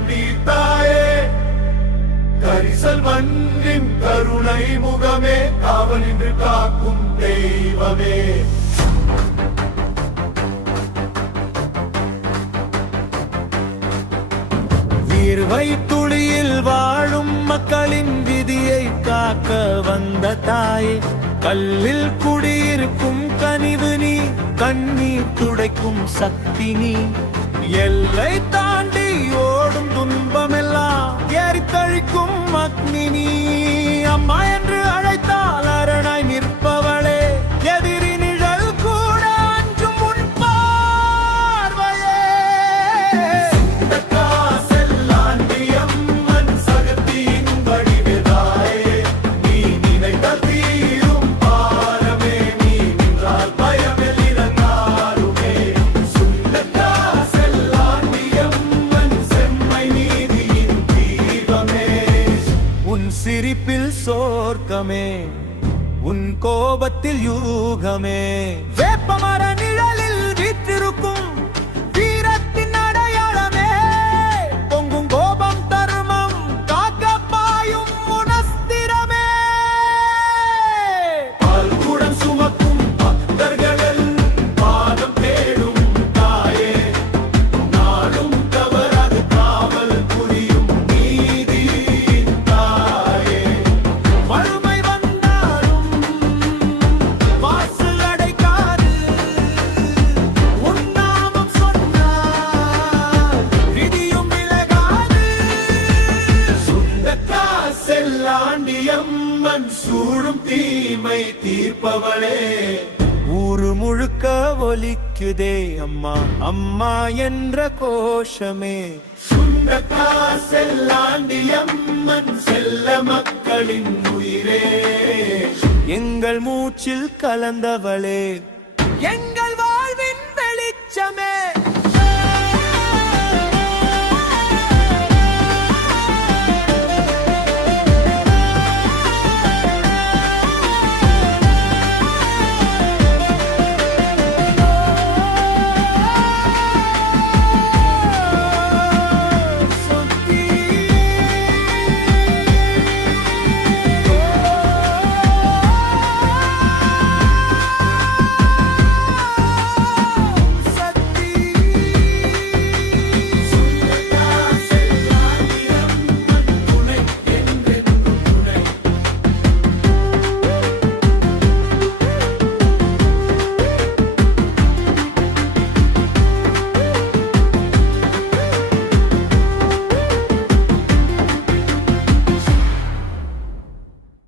மணி தாயே கரிசல் மண்ணின் கருணை முகமே காவல் என்று காக்கும் தெய்வமே. உயிர்வை துளியில் வாழும் மக்களின் விதியை காக்க வந்த தாய் கல்லில் குடியிருக்கும் கனிவு நீ கண்ணீர் துடைக்கும் சக்தி நீ. எல்லை தாண்டி சிரிப்பில் சோர்க்கமே உன் கோபத்தில் யூகமே. வேப்பமர செல்லாண்டியம்மன் சூழும் தீமை தீர்ப்பவளே. ஊரு முழுக்க ஒலிக்குதே அம்மா அம்மா என்ற கோஷமே. சுண்டக்கா செல்லாண்டியம்மன் செல்ல மக்களின் உயிரே. எங்கள் மூச்சில் கலந்தவளே. எங்கள்